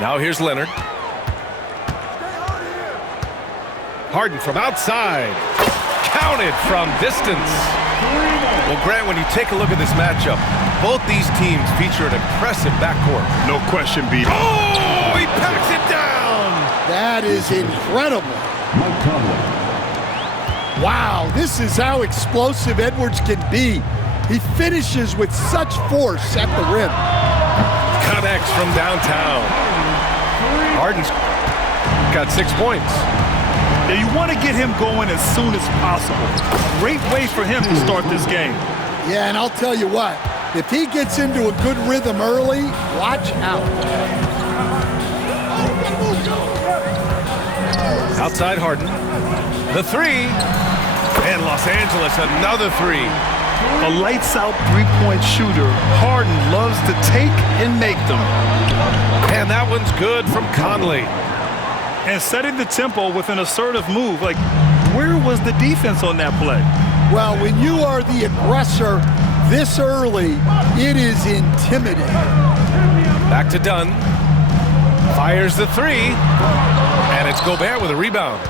Now here's Leonard. Harden from outside. Counted from distance. Well, Grant, when you take a look at this matchup, both these teams feature an impressive backcourt. No question, B. Oh, he packs it down. That is incredible. Wow, this is how explosive Edwards can be. He finishes with such force at the rim. Connects from downtown. Harden's got 6 points. Now you want to get him going as soon as possible. Great way for him to start this game. Yeah, and I'll tell you what, if he gets into a good rhythm early, watch out. Outside Harden. The three. And Los Angeles, another three. A lights-out three-point shooter, Harden loves to take and make them. And that one's good from Conley. And setting the tempo with an assertive move. Like, where was the defense on that play? Well, when you are the aggressor this early, it is intimidating. Back to Dunn. Fires the three. And it's Gobert with a rebound.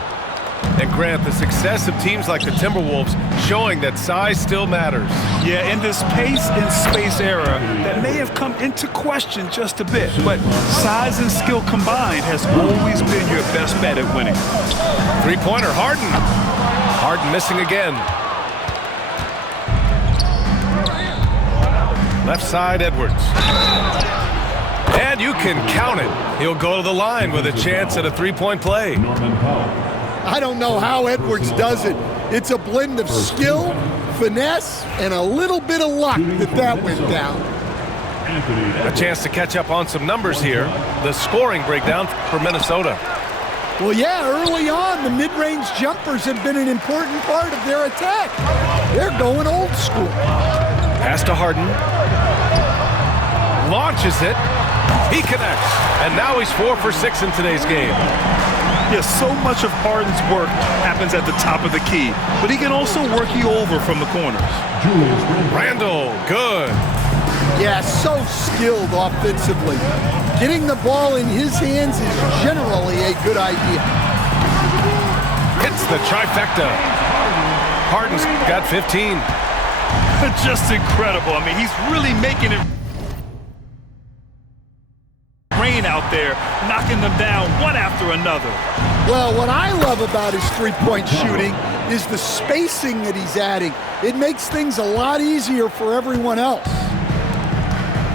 And Grant, the success of teams like the Timberwolves showing that size still matters. Yeah, in this pace and space era, that may have come into question just a bit, but size and skill combined has always been your best bet at winning. Three-pointer, Harden. Harden missing again. Left side, Edwards. And you can count it. He'll go to the line with a chance at a three-point play. I don't know how Edwards does it. It's a blend of skill, finesse, and a little bit of luck that went down. A chance to catch up on some numbers here. The scoring breakdown for Minnesota. Well, yeah, early on, the mid-range jumpers have been an important part of their attack. They're going old school. Pass to Harden. Launches it. He connects. And now he's 4 for 6 in today's game. Yeah, so much of Harden's work happens at the top of the key, but he can also work you over from the corners. Randall, good. Yeah, so skilled offensively. Getting the ball in his hands is generally a good idea. Hits the trifecta. Harden's got 15. Just incredible. I mean, he's really making it rain out there, knocking them down one after another. Well, what I love about his three-point shooting is the spacing that he's adding. It makes things a lot easier for everyone else.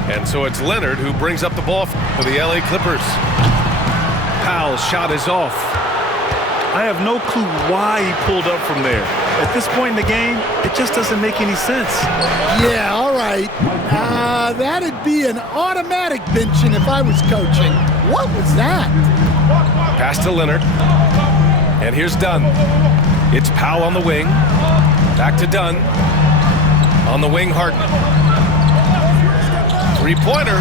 And so it's Leonard who brings up the ball for the LA Clippers. Powell's shot is off. I have no clue why he pulled up from there. At this point in the game, it just doesn't make any sense. Yeah, all right. That'd be an automatic benching if I was coaching. What was that? Pass to Leonard. And here's Dunn. It's Powell on the wing. Back to Dunn. On the wing, Harden. Three-pointer.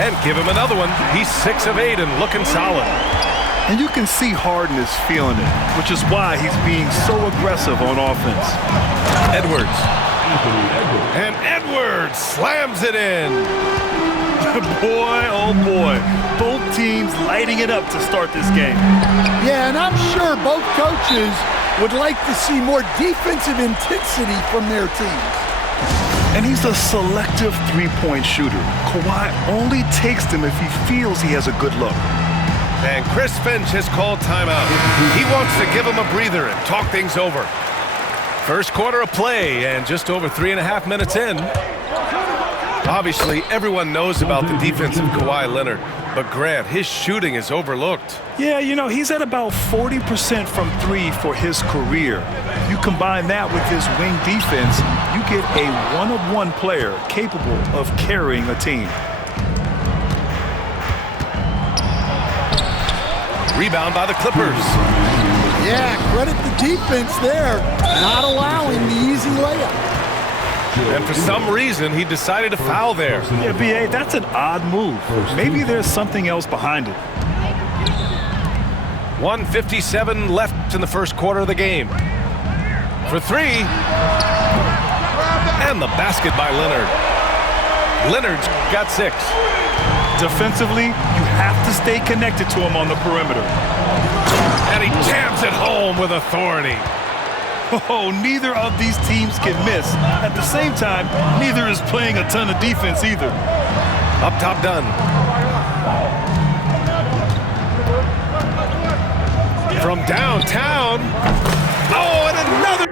And give him another one. He's 6 of 8 and looking solid. And you can see Harden is feeling it, which is why he's being so aggressive on offense. Edwards. And Edwards slams it in. Boy, oh boy. Both teams lighting it up to start this game. Yeah, and I'm sure both coaches would like to see more defensive intensity from their teams. And he's a selective three-point shooter. Kawhi only takes them if he feels he has a good look. And Chris Finch has called timeout. He wants to give him a breather and talk things over. First quarter of play and just over 3.5 minutes in. Obviously, everyone knows about the defense of Kawhi Leonard, but Grant, his shooting is overlooked. Yeah, you know, he's at about 40% from three for his career. You combine that with his wing defense, you get a one-of-one player capable of carrying a team. Rebound by the Clippers. Yeah, credit the defense there, not allowing the easy layup. And for some reason, he decided to foul there. Yeah, B.A., that's an odd move. Maybe there's something else behind it. 1:57 left in the first quarter of the game. For three. And the basket by Leonard. Leonard's got 6. Defensively, you have to stay connected to him on the perimeter. And he jams it home with authority. Oh, neither of these teams can miss. At the same time, neither is playing a ton of defense either. Up top done. From downtown. Oh, and another.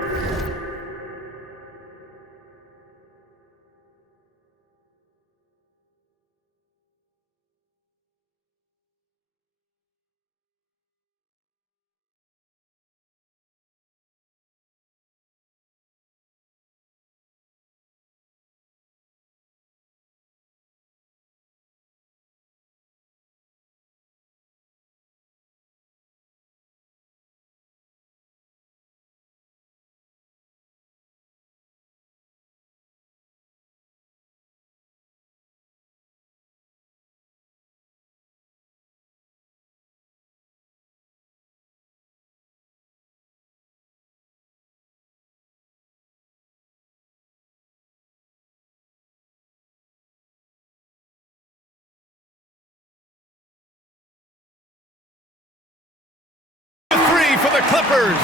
For the Clippers.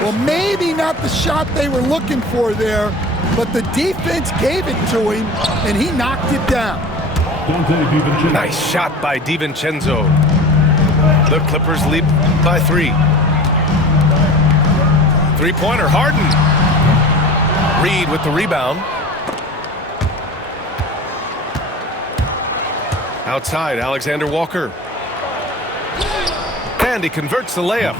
Well, maybe not the shot they were looking for there, but the defense gave it to him, and he knocked it down. Nice shot by DiVincenzo. The Clippers lead by 3. Three-pointer, Harden. Reed with the rebound. Outside, Alexander Walker. And he converts the layup.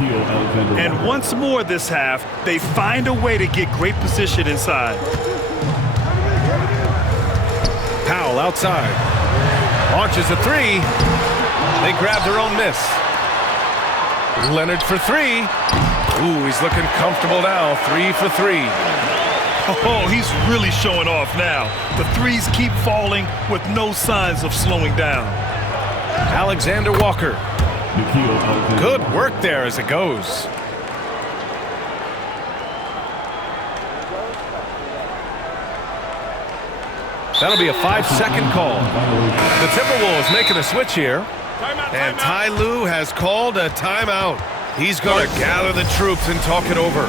And once more this half, they find a way to get great position inside. Powell outside. Launches a 3. They grab their own miss. Leonard for 3. Ooh, he's looking comfortable now. 3 for 3. Oh, he's really showing off now. The threes keep falling with no signs of slowing down. Alexander Walker. Good work there as it goes. That'll be a 5-second call. The Timberwolves making a switch here. And Ty Lue has called a timeout. He's going to gather the troops and talk it over.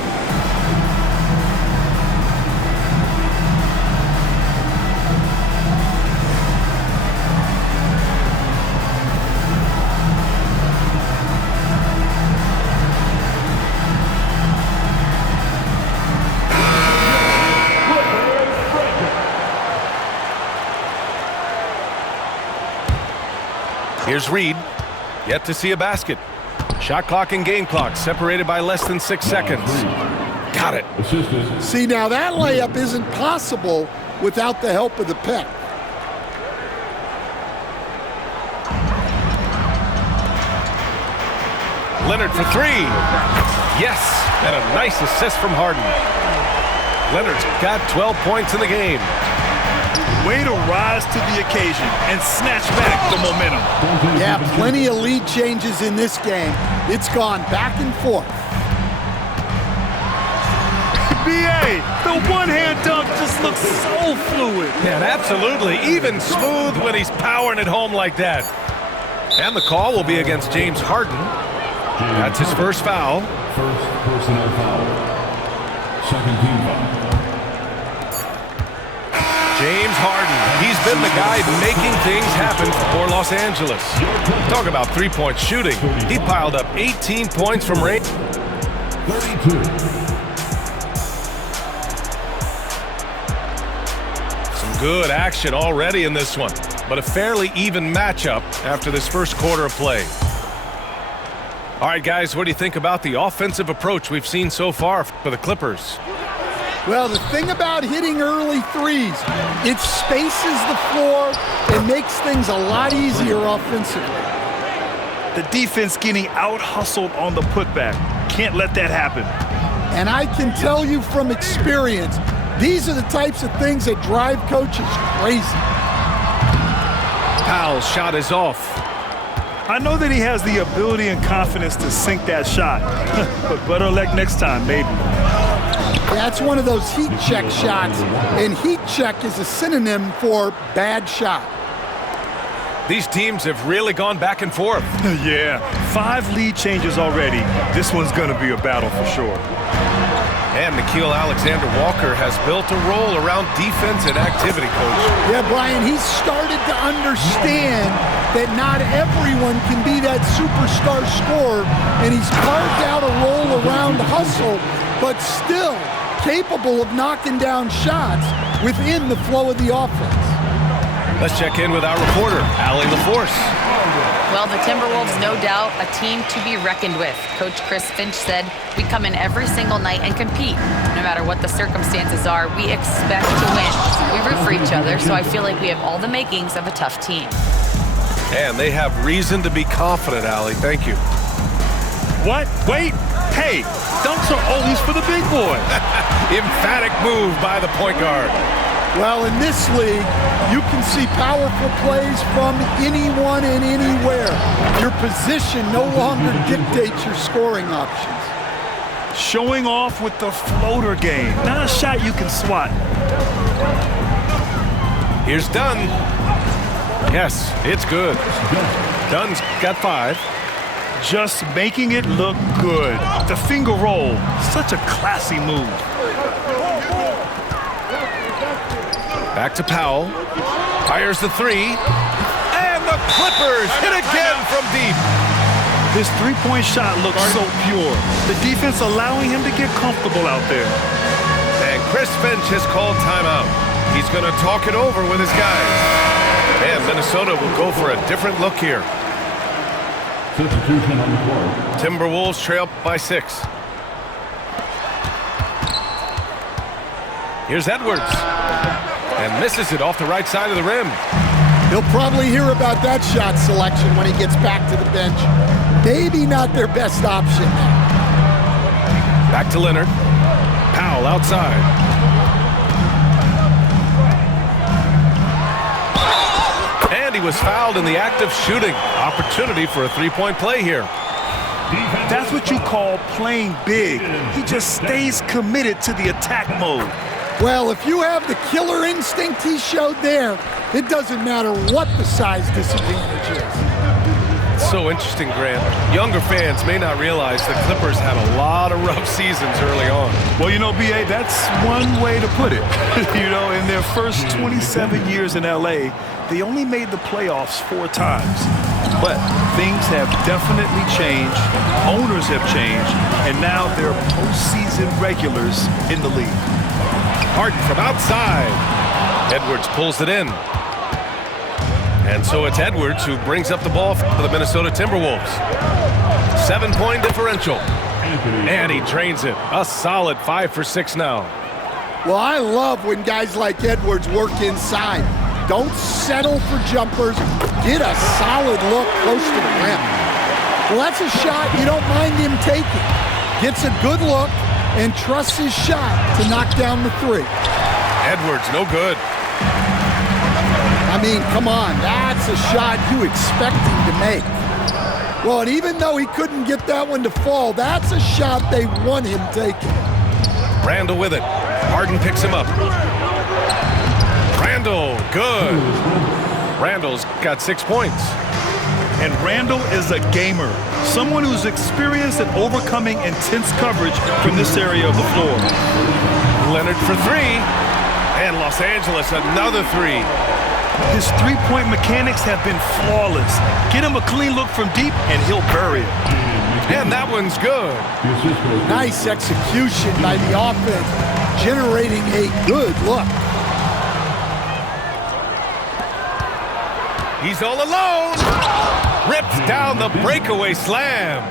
Here's Reed, yet to see a basket. Shot clock and game clock separated by less than 6 seconds. Got it. See, now that layup isn't possible without the help of the pick. Leonard for 3. Yes, and a nice assist from Harden. Leonard's got 12 points in the game. Way to rise to the occasion and snatch back the momentum. Yeah, plenty of lead changes in this game. It's gone back and forth. B.A., the one-hand dunk just looks so fluid. Man, absolutely. Even smooth when he's powering it home like that. And the call will be against James Harden. That's his first foul. First personal foul. Second team foul. James Harden, he's been the guy making things happen for Los Angeles. Talk about three-point shooting. He piled up 18 points from range. 32. Some good action already in this one, but a fairly even matchup after this first quarter of play. All right, guys, what do you think about the offensive approach we've seen so far for the Clippers? Well, the thing about hitting early threes, it spaces the floor and makes things a lot easier offensively. The defense getting out-hustled on the putback. Can't let that happen. And I can tell you from experience, These are the types of things that drive coaches crazy. Powell's shot is off. I know that he has the ability and confidence to sink that shot, but better luck next time, maybe. That's one of those heat check shots, and heat check is a synonym for bad shot. These teams have really gone back and forth. Yeah, 5 lead changes already. This one's going to be a battle for sure. And Nickeil Alexander-Walker has built a role around defense and activity, Coach. Yeah, Brian, he's started to understand that not everyone can be that superstar scorer, and he's carved out a role around hustle, but still capable of knocking down shots within the flow of the offense. Let's check in with our reporter, Allie LaForce. Well, the Timberwolves, no doubt, a team to be reckoned with. Coach Chris Finch said, we come in every single night and compete. No matter what the circumstances are, we expect to win. We root for each other, so I feel like we have all the makings of a tough team. And they have reason to be confident, Allie. Thank you. What? Wait. Hey, dunks are always for the big boy. Emphatic move by the point guard. Well, in this league, you can see powerful plays from anyone and anywhere. Your position no longer dictates your scoring options. Showing off with the floater game. Not a shot you can swat. Here's Dunn. Yes, it's good. Dunn's got 5. Just making it look good. The finger roll, such a classy move. Back to Powell. Fires the 3. And the Clippers hit again from deep. His three-point shot looks so pure. The defense allowing him to get comfortable out there. And Chris Finch has called timeout. He's going to talk it over with his guys. And Minnesota will go for a different look here. Substitution on the court. Timberwolves trail by 6. Here's Edwards. And misses it off the right side of the rim. He'll probably hear about that shot selection when he gets back to the bench. Maybe not their best option. Back to Leonard. Powell outside. And he was fouled in the act of shooting. Opportunity for a 3-point play here. That's what you call playing big. He just stays committed to the attack mode. Well, if you have the killer instinct he showed there, it doesn't matter what the size disadvantage is. So interesting, Grant. Younger fans may not realize the Clippers had a lot of rough seasons early on. Well, you know, B.A., that's one way to put it. You know, in their first 27 years in L.A., they only made the playoffs 4 times. But things have definitely changed, owners have changed, and now they're postseason regulars in the league. Harden from outside. Edwards pulls it in. And so it's Edwards who brings up the ball for the Minnesota Timberwolves. 7-point differential. And he drains it. A solid 5 for 6 now. Well, I love when guys like Edwards work inside. Don't settle for jumpers. Get a solid look close to the rim. Well, that's a shot you don't mind him taking. Gets a good look and trusts his shot to knock down the 3. Edwards, no good. I mean, come on, that's a shot you expect him to make. Well, and even though he couldn't get that one to fall, that's a shot they want him taking. Randall with it. Harden picks him up. Randall, good. Randall's got 6 points. And Randall is a gamer, someone who's experienced at overcoming intense coverage from this area of the floor. Leonard for 3. And Los Angeles, another 3. His three-point mechanics have been flawless. Get him a clean look from deep, and he'll bury it. And that one's good. Nice execution by the offense, generating a good look. He's all alone. Rips down the breakaway slam.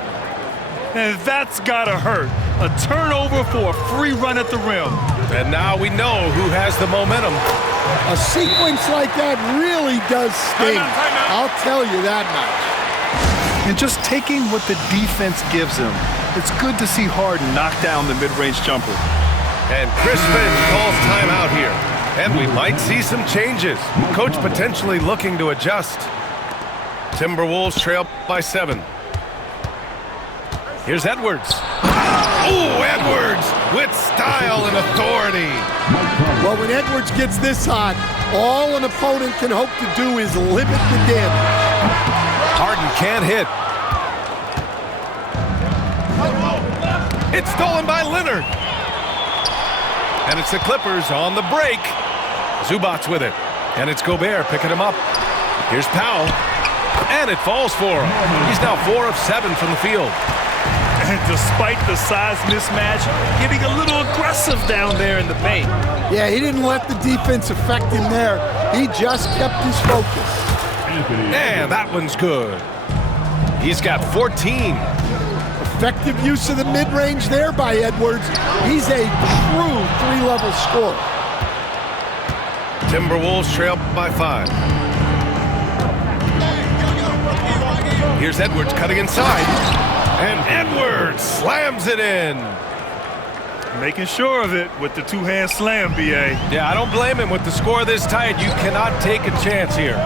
And that's gotta hurt. A turnover for a free run at the rim. And now we know who has the momentum. A sequence like that really does sting. I'll tell you that much. And just taking what the defense gives him, it's good to see Harden knock down the mid-range jumper. And Chris Finch calls timeout here. And we might see some changes. Coach potentially looking to adjust. Timberwolves trail by 7. Here's Edwards. Oh, Edwards with style and authority. Well, when Edwards gets this hot, all an opponent can hope to do is limit the damage. Harden can't hit. It's stolen by Leonard. And it's the Clippers on the break. Zubac's with it. And it's Gobert picking him up. Here's Powell. And it falls for him. He's now 4 of 7 from the field. And despite the size mismatch, getting a little aggressive down there in the paint. Yeah, he didn't let the defense affect him there. He just kept his focus. And that one's good. He's got 14. Effective use of the mid-range there by Edwards. He's a true 3-level scorer. Timberwolves trail by 5. Here's Edwards cutting inside. And Edwards slams it in. Making sure of it with the two-hand slam, B.A. Yeah, I don't blame him. With the score this tight, you cannot take a chance here.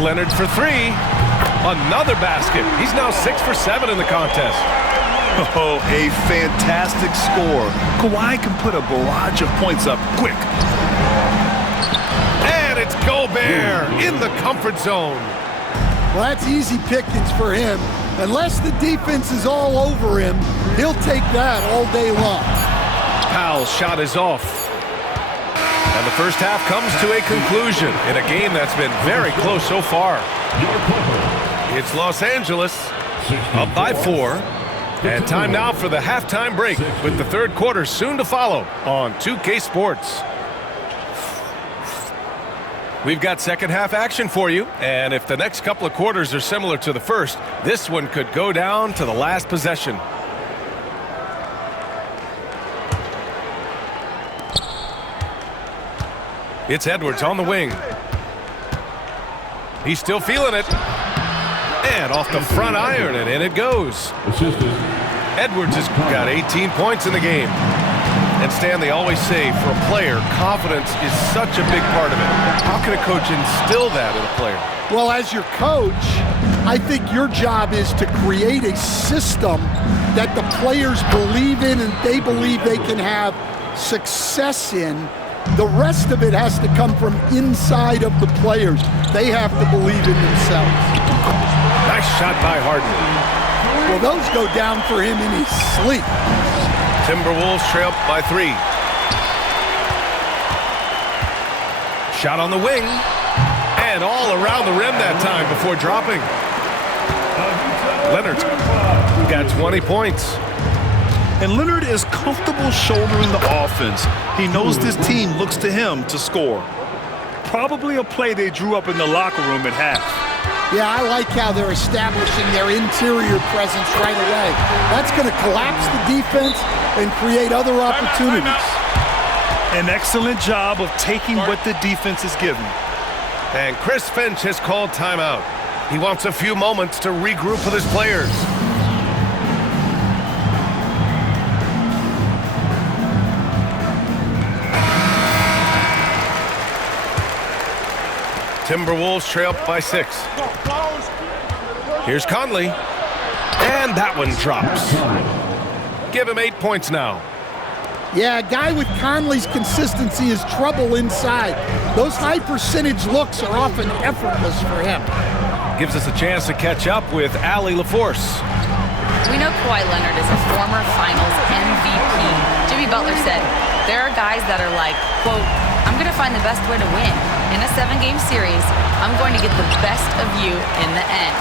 Leonard for 3. Another basket. He's now 6 for 7 in the contest. Oh, a fantastic score. Kawhi can put a barrage of points up quick. And it's Gobert in the comfort zone. Well, that's easy pickings for him. Unless the defense is all over him, he'll take that all day long. Powell's shot is off. And the first half comes to a conclusion in a game that's been very close so far. It's Los Angeles up by 4. And time now for the halftime break with the third quarter soon to follow on 2K Sports. We've got second half action for you, and if the next couple of quarters are similar to the first, this one could go down to the last possession. It's Edwards on the wing. He's still feeling it. And off the front iron, and in it goes. Edwards has got 18 points in the game. And Stan, they always say, for a player, confidence is such a big part of it. How can a coach instill that in a player? Well, as your coach, I think your job is to create a system that the players believe in and they believe they can have success in. The rest of it has to come from inside of the players. They have to believe in themselves. Nice shot by Harden. Well, those go down for him in his sleep. Timberwolves trail by 3. Shot on the wing. And all around the rim that time before dropping. Leonard's got 20 points. And Leonard is comfortable shouldering the offense. He knows this team looks to him to score. Probably a play they drew up in the locker room at half. Yeah, I like how they're establishing their interior presence right away. That's going to collapse the defense and create other opportunities. An excellent job of taking what the defense is given. And Chris Finch has called timeout. He wants a few moments to regroup with his players. Timberwolves trail by 6. Here's Conley. And that one drops. Give him 8 points now. Yeah, a guy with Conley's consistency is trouble inside. Those high percentage looks are often effortless for him. Gives us a chance to catch up with Allie LaForce. We know Kawhi Leonard is a former Finals MVP. Jimmy Butler said, there are guys that are like, quote, I'm going to find the best way to win. In a 7-game series, I'm going to get the best of you in the end.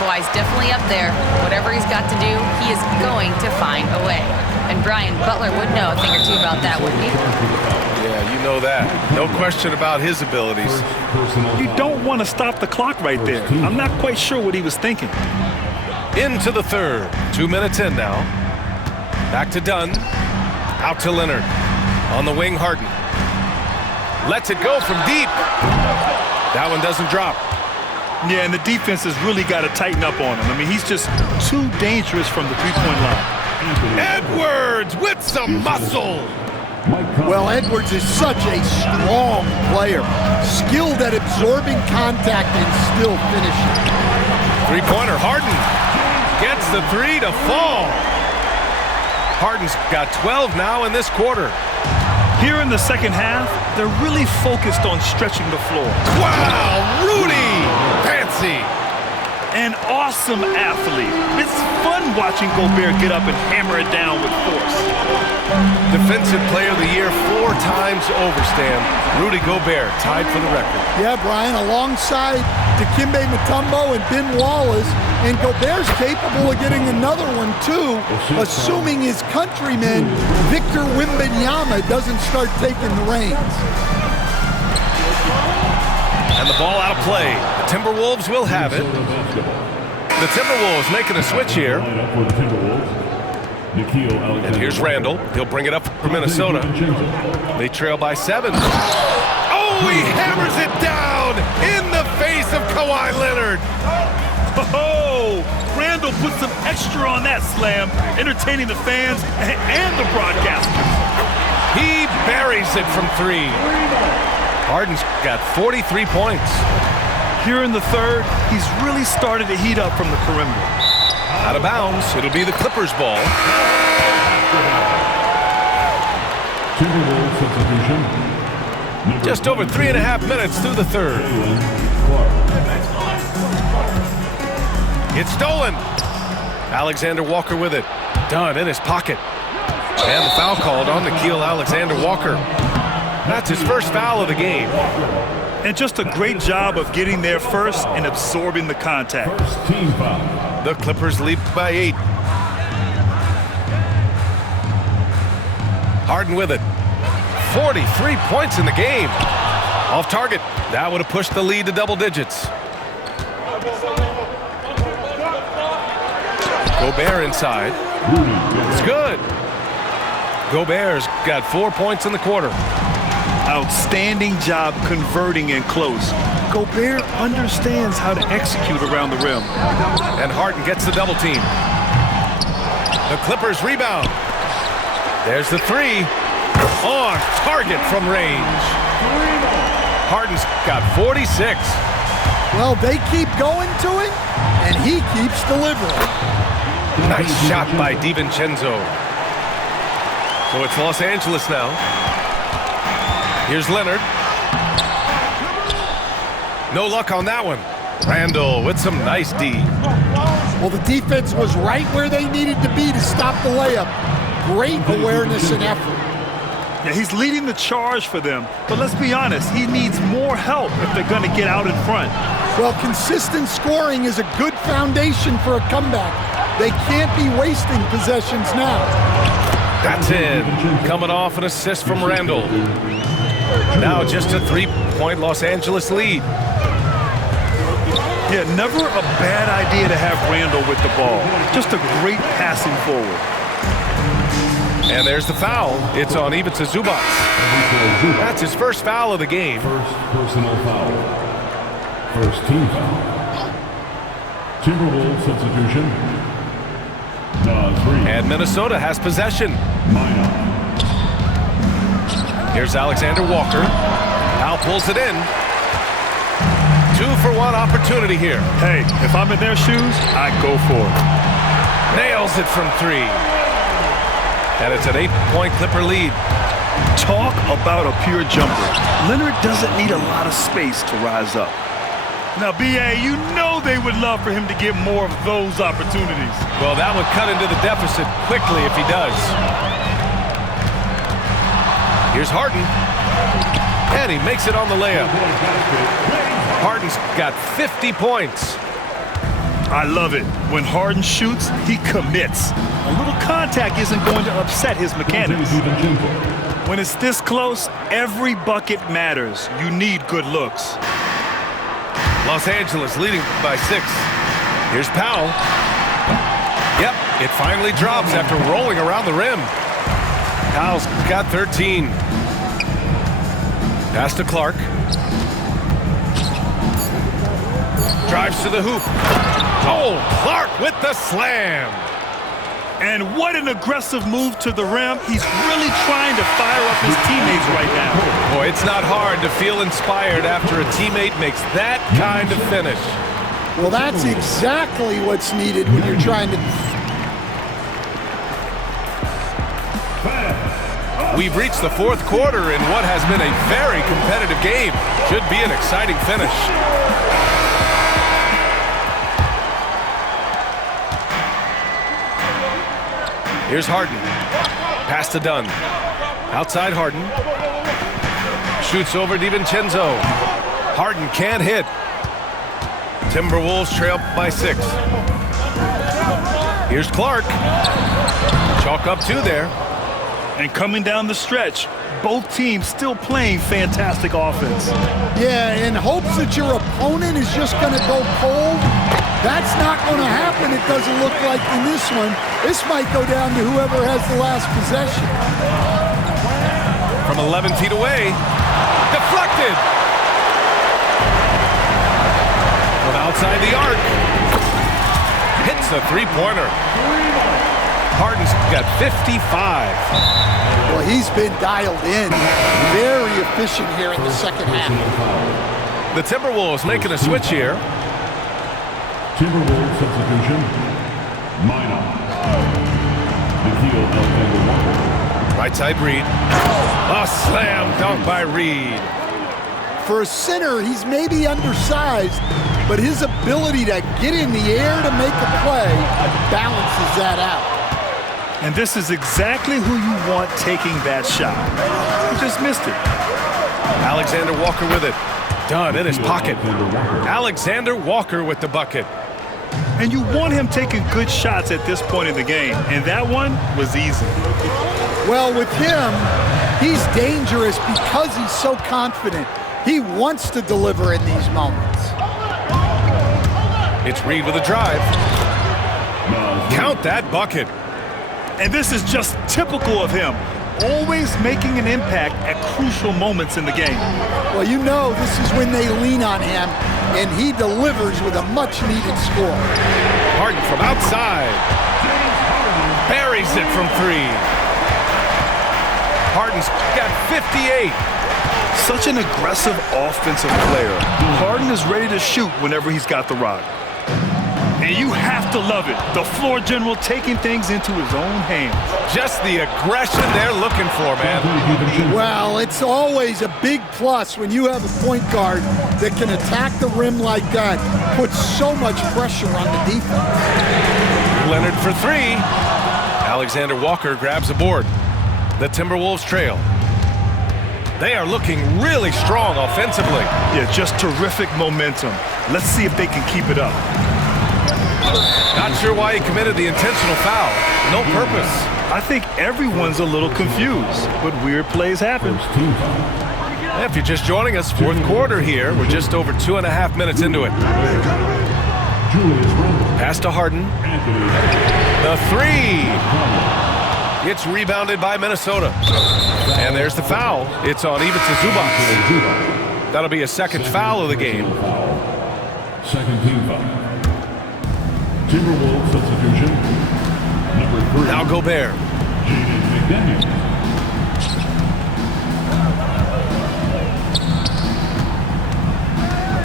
Kawhi's definitely up there. Whatever he's got to do, he is going to find a way. And Brian, Butler would know a thing or two about that, wouldn't he? Yeah, you know that. No question about his abilities. You don't want to stop the clock right there. I'm not quite sure what he was thinking. Into the third. 2 minutes in now. Back to Dunn. Out to Leonard. On the wing, Harden. Lets it go from deep. That one doesn't drop. Yeah, and the defense has really got to tighten up on him. I mean, he's just too dangerous from the three-point line. Edwards with some muscle. Well, Edwards is such a strong player, skilled at absorbing contact and still finishing. Three-pointer, Harden gets the three to fall. Harden's got 12 now in this quarter. Here in the second half, they're really focused on stretching the floor. Wow, Rudy! Fancy! An awesome athlete. It's fun watching Gobert get up and hammer it down with force. Defensive Player of the Year 4 times over, Stan. Rudy Gobert tied for the record. Yeah, Brian, alongside Dikembe Mutombo and Ben Wallace, and Gobert's capable of getting another one too, assuming his countryman Victor Wembanyama doesn't start taking the reins. And the ball out of play. The Timberwolves will have it. The Timberwolves making a switch here. And here's Randall. He'll bring it up for Minnesota. They trail by 7. Oh, he hammers it down in the face of Kawhi Leonard. Oh, Randall put some extra on that slam, entertaining the fans and the broadcasters. He buries it from 3. Harden's got 43 points. Here in the third, he's really started to heat up from the perimeter. Out of bounds, it'll be the Clippers' ball. Just over 3.5 minutes through the third. It's stolen. Alexander Walker with it. Done in his pocket. And the foul called on Nickeil Alexander-Walker. That's his first foul of the game. And just a great job of getting there first and absorbing the contact. The Clippers lead by 8. Harden with it. 43 points in the game. Off target. That would have pushed the lead to double digits. Gobert inside. It's good. Gobert's got 4 points in the quarter. Outstanding job converting in close. Gobert understands how to execute around the rim. And Harden gets the double team. The Clippers rebound. There's the 3. On target from range. Harden's got 46. Well, they keep going to him, and he keeps delivering. Nice shot by DiVincenzo. So it's Los Angeles now. Here's Leonard. No luck on that one. Randall with some nice D. Well, the defense was right where they needed to be to stop the layup. Great awareness and effort. Yeah, he's leading the charge for them, but let's be honest, he needs more help if they're going to get out in front. Well, consistent scoring is a good foundation for a comeback. They can't be wasting possessions now. That's in. Coming off an assist from Randall. Now just a 3-point Los Angeles lead. Yeah, never a bad idea to have Randall with the ball. Just a great passing forward. And there's the foul. It's on Ivica Zubac. That's his first foul of the game. First personal foul. First team foul. Timberwolves substitution. And Minnesota has possession. Minor. Here's Alexander Walker. Now pulls it in. 2-for-1 opportunity here. Hey, if I'm in their shoes, I go for it. Nails it from 3. And it's an 8-point Clipper lead. Talk about a pure jumper. Leonard doesn't need a lot of space to rise up. Now, B.A., you know they would love for him to get more of those opportunities. Well, that would cut into the deficit quickly if he does. Here's Harden. And he makes it on the layup. Harden's got 50 points. I love it. When Harden shoots, he commits. A little contact isn't going to upset his mechanics. When it's this close, every bucket matters. You need good looks. Los Angeles leading by 6. Here's Powell. Yep, it finally drops after rolling around the rim. Powell's got 13. Pass to Clark. Drives to the hoop. Oh, Clark with the slam. And what an aggressive move to the rim. He's really trying to fire up his teammates right now. Boy, it's not hard to feel inspired after a teammate makes that kind of finish. Well, that's exactly what's needed when you're trying to... We've reached the fourth quarter in what has been a very competitive game. Should be an exciting finish. Here's Harden. Pass to Dunn. Outside Harden. Shoots over DiVincenzo. Harden can't hit. Timberwolves trail by 6. Here's Clark. Chalk up 2 there. And coming down the stretch, both teams still playing fantastic offense. Yeah, in hopes that your opponent is just going to go cold. That's not going to happen, it doesn't look like in this one. This might go down to whoever has the last possession. From 11 feet away. Deflected. From outside the arc. Hits the three-pointer. Harden's got 55. Well, he's been dialed in. Very efficient here in the second half. The Timberwolves making a switch here. Timberwolves substitution. Minor. Nikhil Alexander-Walker. Right side Reed. A slam dunk by Reed. For a center, he's maybe undersized, but his ability to get in the air to make a play balances that out. And this is exactly who you want taking that shot. He just missed it. Alexander Walker with it. Dunn in his pocket. Alexander Walker with the bucket. And you want him taking good shots at this point in the game. And that one was easy. Well, with him, he's dangerous because he's so confident. He wants to deliver in these moments. It's Reed with a drive. Count that bucket. And this is just typical of him. Always making an impact at crucial moments in the game. Well, you know this is when they lean on him, and he delivers with a much-needed score. Harden from outside. Buries it from 3. Harden's got 58. Such an aggressive offensive player. Harden is ready to shoot whenever he's got the rock. And you have to love it. The floor general taking things into his own hands. Just the aggression they're looking for, man. Well, it's always a big plus when you have a point guard that can attack the rim like that. Puts so much pressure on the defense. Leonard for 3. Alexander Walker grabs a board. The Timberwolves trail. They are looking really strong offensively. Yeah, just terrific momentum. Let's see if they can keep it up. Not sure why he committed the intentional foul. No purpose. I think everyone's a little confused, but weird plays happen. If you're just joining us, fourth quarter here. We're just over 2.5 minutes into it. Pass to Harden. The 3. It's rebounded by Minnesota. And there's the foul. It's on Ivica Zubac. That'll be a second foul of the game. Second team foul. Timberwolves substitution. Number 3. Now Gobert. Jaden McDaniels.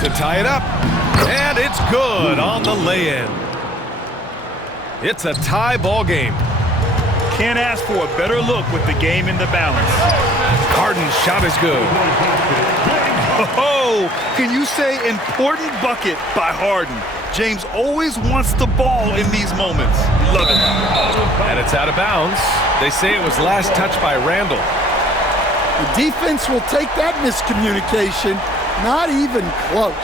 To tie it up. And it's good on the lay-in. It's a tie ball game. Can't ask for a better look with the game in the balance. Harden's shot is good. Oh, can you say important bucket by Harden? James always wants the ball in these moments. Love it. And it's out of bounds. They say it was last touched by Randall. The defense will take that miscommunication. Not even close.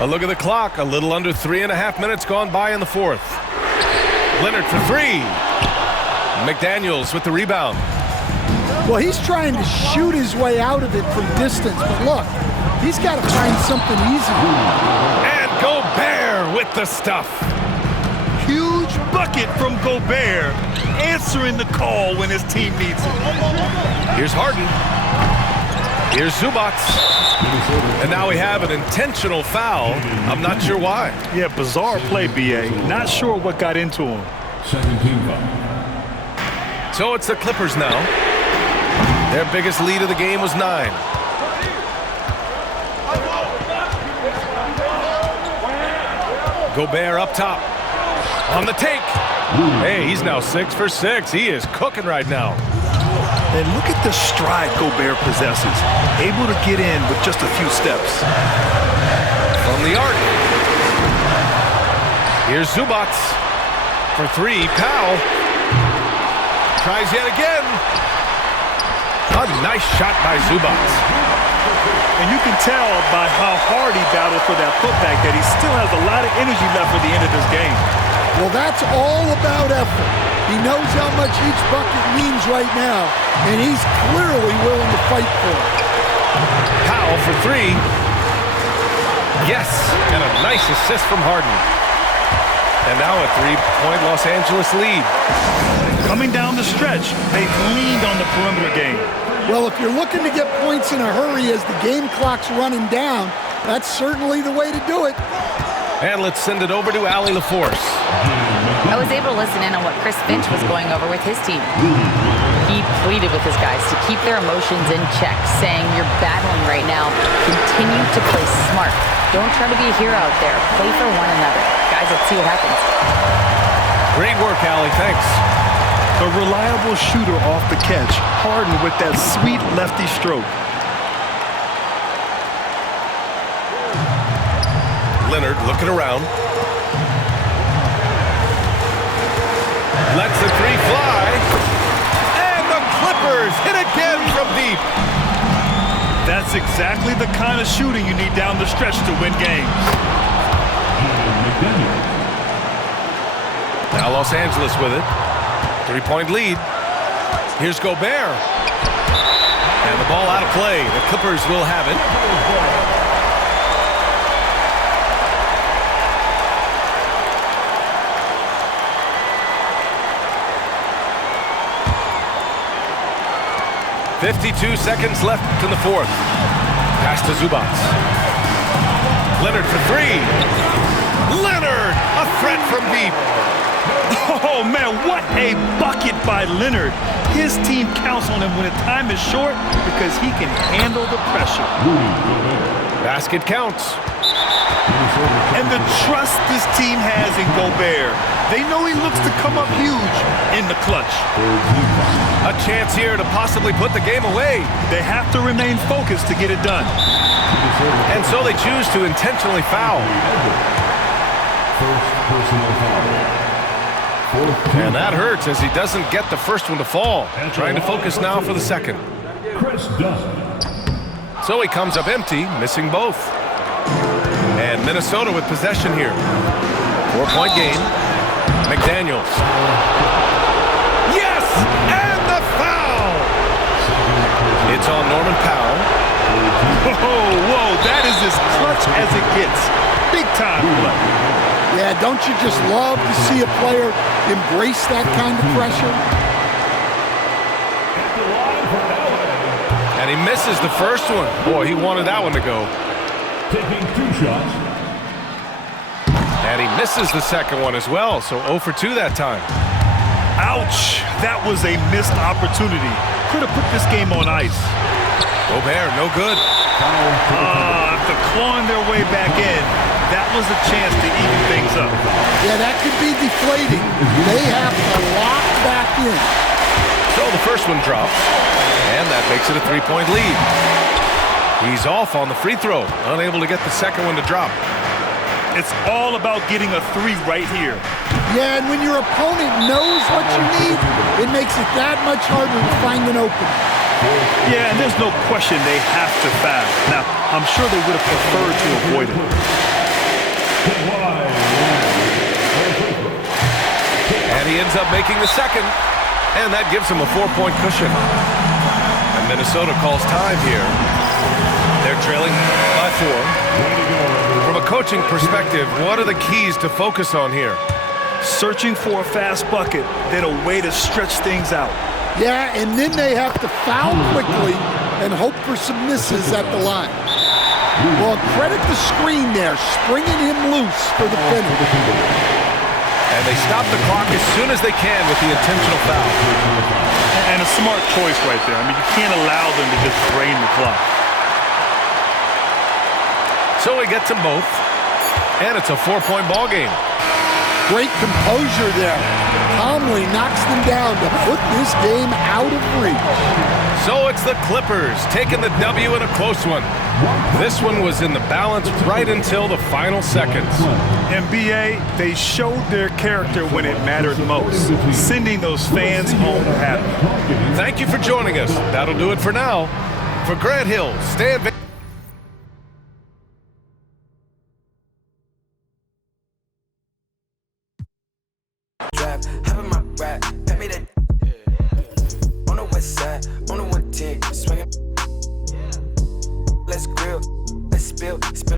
A look at the clock. A little under 3.5 minutes gone by in the fourth. Leonard for 3. McDaniels with the rebound. Well, he's trying to shoot his way out of it from distance, but look, he's got to find something easy. And Gobert with the stuff. Huge bucket from Gobert, answering the call when his team needs it. Here's Harden. Here's Zubac. And now we have an intentional foul. I'm not sure why. Yeah, bizarre play, B.A. Not sure what got into him. Second team foul. So it's the Clippers now. Their biggest lead of the game was 9. Gobert up top. On the take. Hey, he's now 6 for 6. He is cooking right now. And look at the stride Gobert possesses. Able to get in with just a few steps. From the arc. Here's Zubac. For 3, Powell. Tries yet again. A nice shot by Zubac. And you can tell by how hard he battled for that putback that he still has a lot of energy left for the end of this game. Well, that's all about effort. He knows how much each bucket means right now, and he's clearly willing to fight for it. Powell for 3. Yes, and a nice assist from Harden. And now a 3-point Los Angeles lead. Coming down the stretch, they've leaned on the perimeter game. Well, if you're looking to get points in a hurry as the game clock's running down, that's certainly the way to do it. And let's send it over to Allie LaForce. I was able to listen in on what Chris Finch was going over with his team. He pleaded with his guys to keep their emotions in check, saying, "You're battling right now. Continue to play smart. Don't try to be a hero out there. Play for one another." Guys, let's see what happens. Great work, Allie. Thanks. A reliable shooter off the catch. Harden with that sweet lefty stroke. Leonard looking around. Lets the 3 fly. And the Clippers hit again from deep. That's exactly the kind of shooting you need down the stretch to win games. Now Los Angeles with it. 3-point lead. Here's Gobert. And the ball out of play. The Clippers will have it. .52 seconds left in the 4th. Pass to Zubac. Leonard for 3. Leonard! A threat from deep. Oh, man, what a bucket by Leonard. His team counts on him when the time is short because he can handle the pressure. Basket counts. And the trust this team has in Gobert. They know he looks to come up huge in the clutch. A chance here to possibly put the game away. They have to remain focused to get it done. And so they choose to intentionally foul. First personal foul. And that hurts as he doesn't get the first one to fall. Trying to focus now for the second. Chris Dunn. So he comes up empty, missing both. And Minnesota with possession here. 4-point game. McDaniels. Yes! And the foul! It's on Norman Powell. Whoa, that is as clutch as it gets. Big time play. Yeah, don't you just love to see a player embrace that kind of pressure? And he misses the first one. Boy, he wanted that one to go. Taking 2 shots. And he misses the second one as well, so 0 for 2 that time. Ouch, that was a missed opportunity. Could have put this game on ice. Gobert, no good. After clawing their way back in, that was a chance to even things up. Yeah, that could be deflating. They have to lock back in. So the first one drops, and that makes it a 3-point lead. He's off on the free throw, unable to get the second one to drop. It's all about getting a 3 right here. Yeah, and when your opponent knows what you need, it makes it that much harder to find an opening. Yeah, and there's no question they have to foul. Now, I'm sure they would have preferred to avoid it. And he ends up making the second, and that gives him a 4-point cushion. And Minnesota calls time here. They're trailing by 4. From a coaching perspective, what are the keys to focus on here? Searching for a fast bucket, then a way to stretch things out. Yeah, and then they have to foul quickly and hope for some misses at the line. Well, credit the screen there, springing him loose for the finish. And they stop the clock as soon as they can with the intentional foul. And a smart choice right there. I mean, you can't allow them to just drain the clock. So he gets them both, and it's a 4-point ball game. Great composure there. Calmly knocks them down to put this game out of reach. So it's the Clippers taking the W in a close one. This one was in the balance right until the final seconds. And BA, they showed their character when it mattered most, sending those fans home happy. Thank you for joining us. That'll do it for now. For Grant Hill, Stan Van Having my rap, pay me that on the west side, on the 110, swinging. Let's grill, let's spill.